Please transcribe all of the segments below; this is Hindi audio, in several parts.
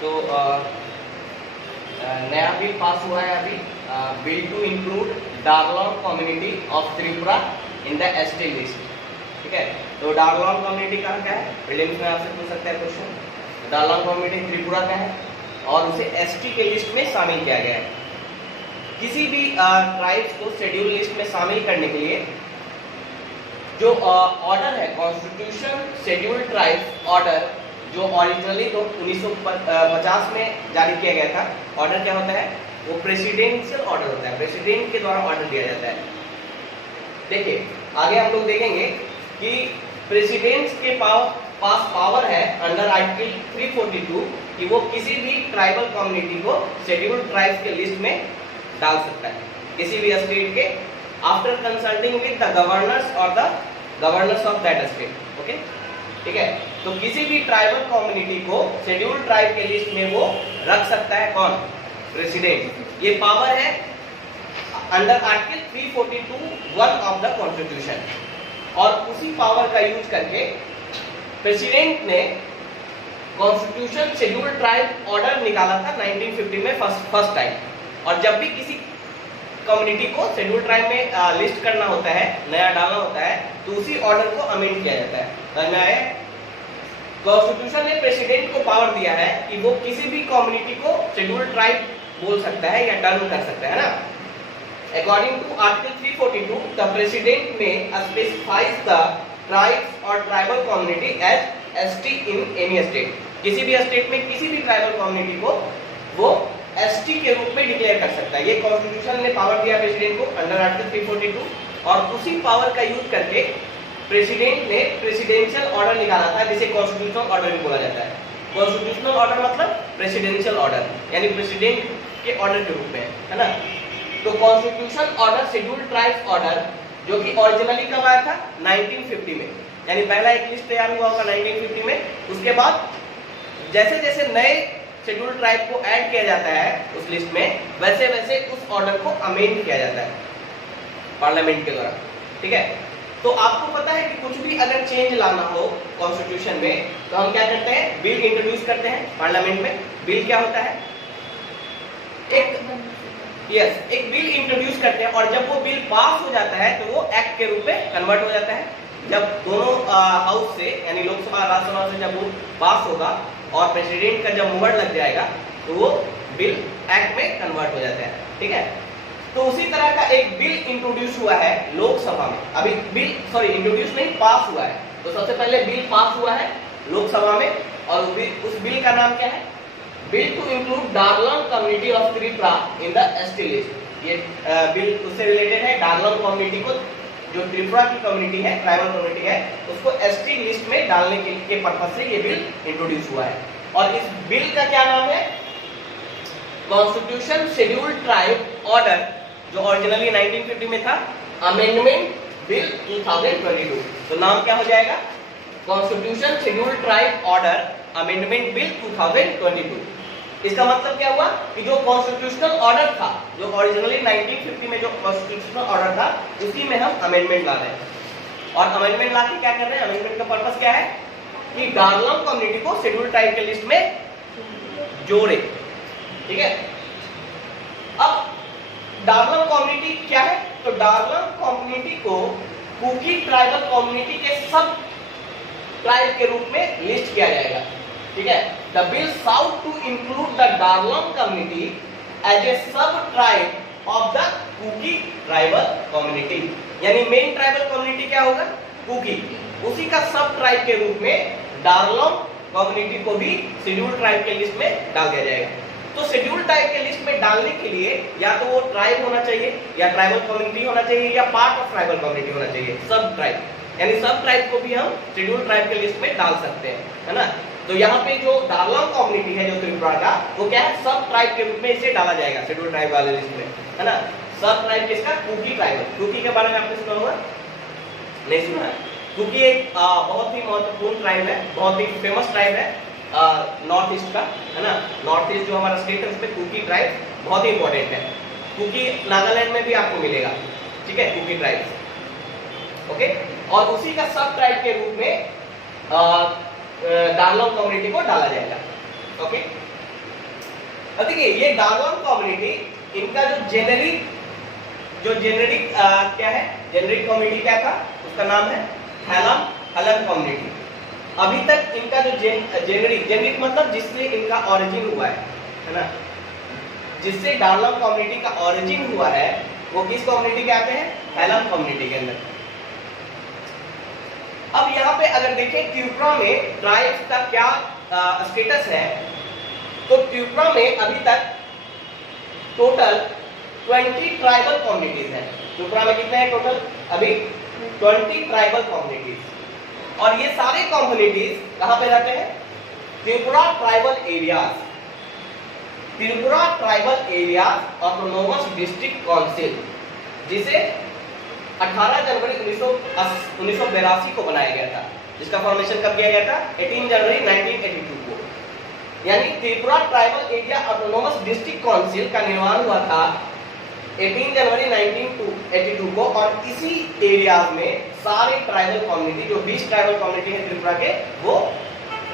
तो नया बिल पास हुआ है अभी, bill to include Darlong community of Tripura in the ST list. ठीक है, तो डारलॉन्ग कम्युनिटी का क्या है, प्रीलिम्स में आपसे पूछ सकता है क्वेश्चन। डारलॉन्ग कम्युनिटी त्रिपुरा का है और उसे एसटी के लिस्ट में शामिल किया गया है। किसी भी ट्राइब्स को शेड्यूल लिस्ट में शामिल करने के लिए जो ऑर्डर है, कॉन्स्टिट्यूशन शेड्यूल ट्राइब्स ऑर्डर, जो ओरिजिनली तो 1950 में जारी किया गया था, ऑर्डर क्या होता है, वो प्रेसिडेंशियल ऑर्डर होता है, प्रेसिडेंट के द्वारा ऑर्डर दिया जाता है। देखिए आगे हम लोग देखेंगे कि प्रेसिडेंट के पास पावर है अंडर आर्टिकल 342 कि वो किसी भी ट्राइबल कम्युनिटी को शेड्यूल्ड ट्राइब्स के लिस्ट में डाल सकता है, किसी भी स्टेट के, after consulting with the governors और the governors of that state. Okay, ठीक है, तो किसी भी ट्राइबल कम्युनिटी को शेड्यूल्ड ट्राइब के लिस्ट में वो रख सकता है, कौन, प्रेसिडेंट। ये पावर है under article 342(1) of the constitution. और उसी पावर का यूज करके प्रेसिडेंट ने कॉन्स्टिट्यूशन शेड्यूल्ड ट्राइब ऑर्डर निकाला था 1950 में फर्स्ट टाइम। और जब भी किसी कम्युनिटी को शेड्यूल्ड ट्राइब में लिस्ट करना होता है, नया डालना होता है, तो उसी ऑर्डर को अमेंड किया जाता है। समझ में आया? कॉन्स्टिट्यूशन ने प्रेसिडेंट को पावर दिया है कि वो किसी भी कम्युनिटी को शेड्यूल्ड ट्राइब बोल सकता है या टर्म कर सकता है ना। According to Article 342, the President may specify the tribes or tribal community as ST in any state. किसी भी स्टेट में किसी भी ट्राइबल कम्युनिटी को वो ST के रूप में डिक्लेयर कर सकता है। ये कॉन्स्टिट्यूशन ने पावर दिया प्रेसिडेंट को अंडर आर्टिकल 342, और उसी पावर का यूज करके प्रेसिडेंट ने प्रेसिडेंशियल ऑर्डर निकाला था, जिसे कॉन्स्टिट्यूशनल ऑर्डर भी बोला जाता है। कॉन्स्टिट्यूशनल ऑर्डर मतलब प्रेसिडेंशियल ऑर्डर, यानी प्रेसिडेंट के ऑर्डर के रूप में, है ना। तो constitution order scheduled tribes order, जो कि ओरिजिनली कब आया था, 1950 में, यानी पहला एक लिस्ट तैयार हुआ होगा 1950 में। उसके बाद जैसे जैसे नए शेड्यूल्ड ट्राइब को ऐड किया जाता है उस लिस्ट में, वैसे वैसे उस ऑर्डर को अमेंड किया जाता है पार्लियामेंट के द्वारा। ठीक है, तो आपको पता है कि कुछ भी अगर चेंज लाना हो कॉन्स्टिट्यूशन में, तो हम क्या करते हैं, बिल इंट्रोड्यूस करते हैं पार्लियामेंट में। बिल क्या होता है, एक बिल इंट्रोड्यूस करते हैं, और जब वो बिल पास हो जाता है तो वो एक्ट के रूप में कन्वर्ट हो जाता है। जब दोनों हाउस से, यानी लोकसभा राज्यसभा से जब वो पास होगा और प्रेसिडेंट का जब मुहर लग जाएगा, तो वो बिल एक्ट में कन्वर्ट हो जाता है। ठीक है, तो उसी तरह का एक बिल इंट्रोड्यूस हुआ है लोकसभा में। अभी बिल इंट्रोड्यूस नहीं, पास हुआ है। तो सबसे पहले बिल पास हुआ है लोकसभा में, और उस बिल का नाम क्या है, bill to include Darlong community of Tripura in the ST list. ये बिल उससे रिलेटेड है, डारलॉन्ग कम्युनिटी को, जो त्रिपुरा की कम्युनिटी है, ट्राइबल कम्युनिटी है, उसको एसटी लिस्ट में डालने के पर्पज से ये बिल इंट्रोड्यूस हुआ है। और इस बिल का क्या नाम है, कॉन्स्टिट्यूशन शेड्यूल्ड ट्राइब ऑर्डर, जो ओरिजिनली 1950 में था, अमेंडमेंट बिल 2022। तो नाम क्या हो जाएगा, constitution scheduled tribe order amendment bill 2022। इसका मतलब क्या हुआ कि जो कॉन्स्टिट्यूशनल ऑर्डर था, जो ओरिजिनली 1950 में जो कॉन्स्टिट्यूशनल ऑर्डर था, उसी में हम अमेंडमेंट ला रहे हैं। और अमेंडमेंट ला के क्या कर रहे हैं, अमेंडमेंट का पर्पस क्या है कि डारलॉन्ग कम्युनिटी को शेड्यूल्ड ट्राइब के लिस्ट में जोड़े। ठीक है, अब डारलॉन्ग कम्युनिटी क्या है, तो डारलॉन्ग कम्युनिटी को कुकी ट्राइबल कम्युनिटी के सब ट्राइब के रूप में लिस्ट किया जाएगा। ठीक है, the bill sought to include the Darlong community as a sub tribe of the Kuki tribal community. यानी मेन ट्राइबल कम्युनिटी क्या होगा, कुकी, उसी का सब ट्राइब के रूप में डारलॉन्ग कम्युनिटी को भी शेड्यूल्ड ट्राइब के लिस्ट में डाल दिया जाएगा। तो शेड्यूल्ड ट्राइब के लिस्ट में डालने के लिए या तो वो ट्राइब होना चाहिए, या ट्राइबल कम्युनिटी होना चाहिए, या पार्ट ऑफ ट्राइबल कम्युनिटी होना चाहिए, सब ट्राइब, यानी सब ट्राइब को भी हम शेड्यूल्ड ट्राइब के लिस्ट में डाल सकते हैं, है ना। तो यहाँ पे जो डारलॉन्ग कम्युनिटी है, जो त्रिपुरा का, वो क्या है, सब ट्राइब के रूप में इसे डाला जाएगा शेड्यूल्ड ट्राइब वाले लिस्ट में, है ना। सब ट्राइब किसका, कुकी ट्राइब। कुकी के बारे में आपने सुना होगा, नहीं सुना है? कुकी एक बहुत ही महत्वपूर्ण ट्राइब है, बहुत ही फेमस ट्राइब है नॉर्थ ईस्ट का, है ना। नॉर्थ ईस्ट जो हमारा स्टेट है, उसमें कुकी ट्राइब बहुत ही इंपॉर्टेंट है। कुकी नागालैंड में भी आपको मिलेगा, ठीक है, कुकी ट्राइब। ओके, और उसी का सब ट्राइब के रूप में डारलॉन्ग कम्युनिटी को डाला जाएगा। ओके, अब देखिए ये डार्लॉन कम्युनिटी, इनका जो जेनेरिक क्या है, जेनेरिक कम्युनिटी क्या था, उसका नाम है हेलम कम्युनिटी। अभी तक इनका जो जेनेरिक मतलब जिससे इनका ओरिजिन हुआ है ना, जिससे डार्लॉन कम्युनिटी का ओरिजिन हुआ है, वो किस कम्युनिटी के आते हैं, हेलम कम्युनिटी के अंदर। अब यहाँ पे अगर देखें त्रिपुरा में ट्राइब्स का क्या स्टेटस है, तो त्रिपुरा में अभी तक टोटल 20 ट्राइबल कम्युनिटीज हैं। त्रिपुरा में कितने हैं टोटल, अभी 20 ट्राइबल कम्युनिटीज। और ये सारे कम्युनिटीज कहां पे रहते हैं, Tripura tribal areas, Tripura tribal areas autonomous district council, जिसे 18 जनवरी 1982 को बनाया गया था। जिसका फॉर्मेशन कब किया गया था, 18 जनवरी 1982 को। यानी Tripura tribal area autonomous district council का निर्माण हुआ था 18 जनवरी 1982 को। और इसी एरिया में सारे ट्राइबल कम्युनिटी, जो 20 ट्राइबल कम्युनिटी है त्रिपुरा के, वो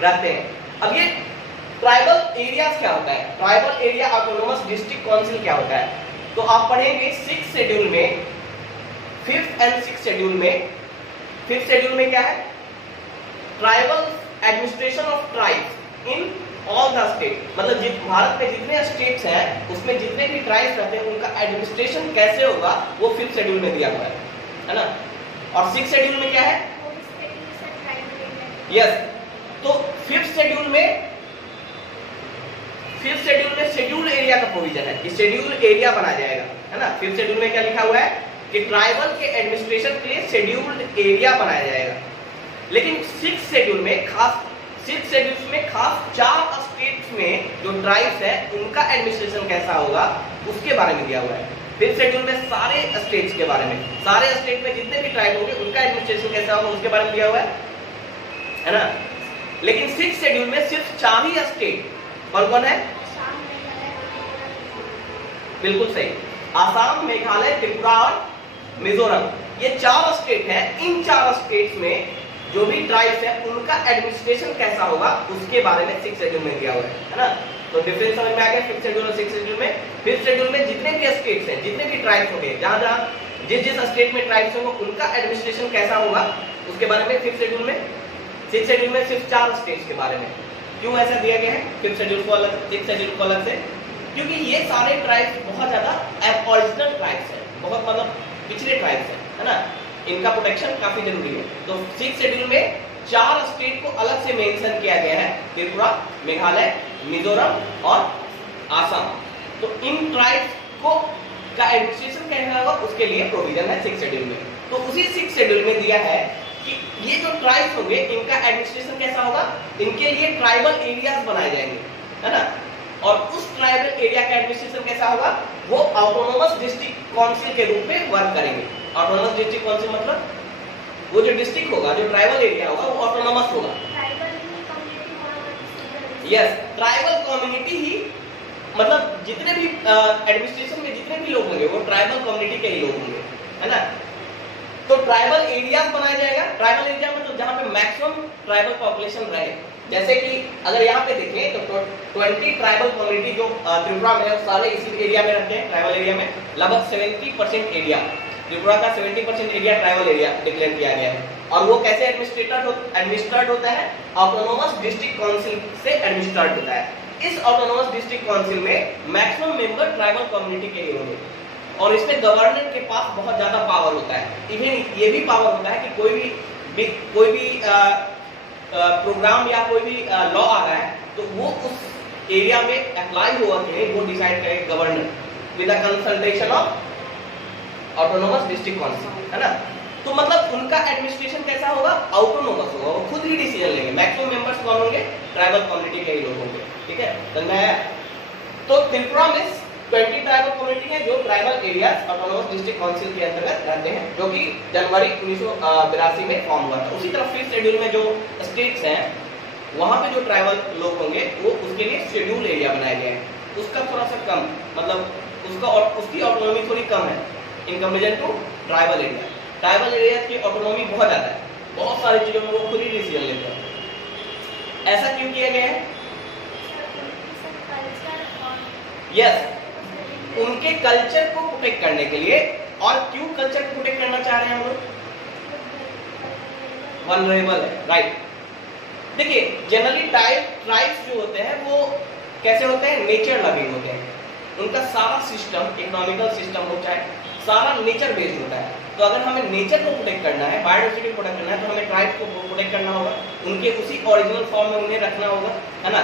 रहते हैं। अब ये ट्राइबल एरियाज क्या होता है, tribal area autonomous district council क्या होता है, तो आप पढ़ेंगे 6th शेड्यूल में, 5th एंड 6th शेड्यूल में। 5th शेड्यूल में क्या है, tribal administration of tribes in all the state, मतलब भारत में जितने स्टेट्स हैं उसमें जितने भी ट्राइब्स रहते हैं उनका एडमिनिस्ट्रेशन कैसे होगा, वो 5th शेड्यूल में दिया हुआ है ना। और 6th शेड्यूल में क्या है, यस, तो 5th शेड्यूल में शेड्यूल एरिया का प्रोविजन है कि शेड्यूल एरिया बनाया जाएगा, है ना। 5th शेड्यूल में क्या लिखा हुआ है कि ट्राइबल के एडमिनिस्ट्रेशन के लिए शेड्यूल्ड एरिया बनाया जाएगा। लेकिन 6th शेड्यूल में खास 4 स्टेट्स में जो ट्राइब्स है उनका एडमिनिस्ट्रेशन कैसा होगा उसके बारे में दिया हुआ है। 5th शेड्यूल में सारे स्टेट्स के बारे में, सारे स्टेट में जितने भी ट्राइब होंगे उनका एडमिनिस्ट्रेशन कैसा होगा उसके बारे में दिया हुआ है ना। लेकिन 6th शेड्यूल में सिर्फ 4 ही स्टेट, कौन कौन है, बिल्कुल सही, आसाम, मेघालय, त्रिपुरा और मिजोरम, ये 4 स्टेट हैं। इन 4 स्टेट्स में जो भी ट्राइब्स है उनका एडमिनिस्ट्रेशन कैसा होगा उसके बारे में 6th शेड्यूल में दिया हुआ है ना। तो डिफरेंस समझ में आ गया 5th शेड्यूल और 6th शेड्यूल में। 5th शेड्यूल में जितने भी स्टेट्स हैं, जितने भी ट्राइब्स होंगे, जहां जिस स्टेट में ट्राइब्स होंगे उनका एडमिनिस्ट्रेशन कैसा होगा उसके बारे में 5th शेड्यूल में। 6th शेड्यूल में सिर्फ 4 स्टेट्स के बारे में। क्यों ऐसा दिया गया है 5th शेड्यूल को अलग, 6th शेड्यूल को अलग से, क्योंकि ये सारे ट्राइब्स बहुत ज्यादा एबॉरिजिनल ट्राइब्स हैं, बहुत मतलब पिछले ट्राइब्स हैं, है ना। इनका प्रोटेक्शन काफी जरूरी है। तो 6th शेड्यूल में 4 स्टेट को अलग से मेंशन किया गया है, त्रिपुरा, मेघालय, मिजोरम और आसाम। तो इन ट्राइब्स को का एडमिनिस्ट्रेशन कैसा होगा उसके लिए प्रोविजन है 6th शेड्यूल में। तो उसी 6th शेड्यूल में दिया है कि ये जो ट्राइब्स होंगे इनका एडमिनिस्ट्रेशन कैसा होगा, इनके लिए ट्राइबल एरियाज बनाए जाएंगे, है ना। और उस ट्राइबल एरिया का एडमिनिस्ट्रेशन कैसा होगा, वो ऑटोनोमस डिस्ट्रिक्ट काउंसिल के रूप में वर्क करेंगे। ऑटोनोमस डिस्ट्रिक्ट काउंसिल मतलब वो जो डिस्ट्रिक्ट होगा, जो ट्राइबल एरिया होगा वो ऑटोनोमस होगा। यस, ट्राइबल कम्युनिटी ही, मतलब जितने भी एडमिनिस्ट्रेशन में जितने भी लोग होंगे वो ट्राइबल कम्युनिटी के ही लोग होंगे, है ना। तो ट्राइबल एरियाज बनाया जाएगा। ट्राइबल एरिया मतलब जहां पे मैक्सिमम ट्राइबल पॉपुलेशन रहे। जैसे कि अगर यहाँ पे देखें तो 20 ट्राइबल कम्युनिटी जो त्रिपुरा में है सारे इसी एरिया में रहते हैं। ट्राइबल एरिया में लगभग 70% एरिया, त्रिपुरा का 70% एरिया ट्राइबल एरिया डिक्लेयर किया गया है। और वो कैसे एडमिनिस्ट्रेट होता है, ऑटोनोमस डिस्ट्रिक्ट काउंसिल से एडमिनिस्ट्रेट होता है। इस ऑटोनोमस डिस्ट्रिक्ट काउंसिल में मैक्सिमम मेंबर ट्राइबल कम्युनिटी के ही होंगे और इसमें गवर्नर के पास बहुत ज्यादा पावर होता है। इवन ये भी पावर होता है कि कोई भी प्रोग्राम या कोई भी लॉ आ रहा है तो वो उस एरिया में अप्लाई हुआ कि नहीं वो डिसाइड करेगा governor with the consultation of autonomous district council, है ना। तो मतलब उनका एडमिनिस्ट्रेशन कैसा होगा, ऑटोनोमस होगा, वो खुद ही डिसीजन लेंगे। मैक्सिमम मेंबर्स कौन होंगे, ट्राइबल कम्युनिटी के ही लोग होंगे, ठीक है। तो त्रिपुरा में 20 ट्राइबल कम्युनिटी है जो tribal areas autonomous district council के अंतर्गत रहते हैं, जो कि जनवरी 1982 में फॉर्म हुआ था। उसी तरह 5th शेड्यूल में जो स्टेट्स हैं वहां पे जो ट्राइबल लोग होंगे वो उसके लिए शेड्यूल एरिया बनाए गए हैं। उसका थोड़ा सा कम, मतलब उसका और उसकी ऑटोनॉमी थोड़ी कम है in comparison to tribal area. Tribal area की ऑटोनॉमी बहुत ज्यादा है, बहुत सारी चीजों में वो खुद ही डिसीजन लेते हैं। ऐसा क्यों किया गया है? यस उनके कल्चर को प्रोटेक्ट करने के लिए। और क्यों कल्चर को प्रोटेक्ट करना चाह रहे हैं हम लोग? वल्नरेबल है, राइट। देखिए जनरली ट्राइब्स जो होते हैं वो कैसे होते हैं? नेचर लविंग होते हैं। उनका सारा सिस्टम, इकोनॉमिकल सिस्टम हो चाहे, सारा नेचर बेस्ड होता है। तो अगर हमें नेचर को प्रोटेक्ट करना है, बायोडाइवर्सिटी को प्रोटेक्ट करना है, तो हमें ट्राइब्स को प्रोटेक्ट करना होगा, उनके उसी ओरिजिनल फॉर्म में उन्हें रखना होगा, है ना।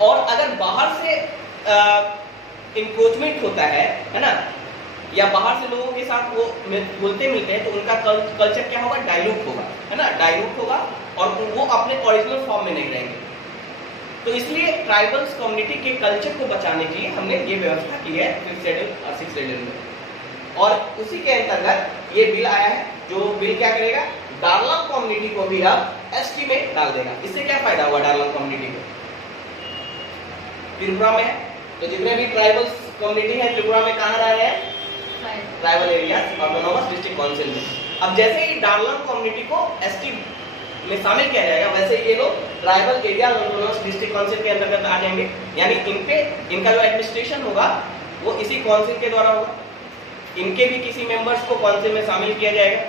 और अगर बाहर से इंक्रोचमेंट होता है ना, या बाहर से लोगों के साथ वो घुलते मिलते हैं, तो उनका कल्चर क्या होगा? डाइल्यूट होगा, है ना, डाइल्यूट होगा और वो अपने ओरिजिनल फॉर्म में नहीं रहेंगे। तो इसलिए ट्राइबल्स कम्युनिटी के कल्चर को बचाने के लिए हमने ये व्यवस्था की है 5th शेड्यूल और 6th शेड्यूल में। और उसी के अंतर्गत ये बिल आया है, जो बिल क्या करेगा? डारलॉन्ग कम्युनिटी को भी अब एसटी में डाल देगा। इससे क्या फायदा हुआ डारलॉन्ग कम्युनिटी को? त्रिपुरा में है, तो जितने भी ट्राइबल्स कम्युनिटी है त्रिपुरा में कहाँ रह रहे हैं? Tribal area autonomous district council में। अब जैसे ही डारलॉन्ग कम्युनिटी को एसटी में शामिल किया जाएगा, वैसे ही ये लोग tribal area autonomous district council के अंतर्गत आ जाएंगे। यानी इनका जो एडमिनिस्ट्रेशन होगा वो इसी काउंसिल के द्वारा होगा। इनके भी किसी मेंबर्स को काउंसिल में शामिल किया जाएगा,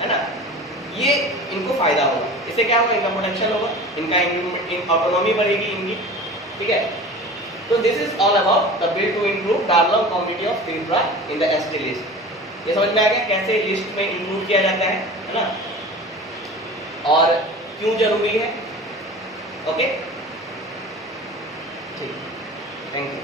है ना। ये इनको फायदा होगा। इससे क्या होगा? इनका प्रोटेक्शन होगा, इनका ऑटोनॉमी बढ़ेगी इनकी, ठीक है। तो this is all about the bill to include Darlong community of Tripura in the ST list. ये समझ में आ गया कैसे लिस्ट में इंक्लूड किया जाता है ना, और क्यों जरूरी है। ओके, ठीक, थैंक यू।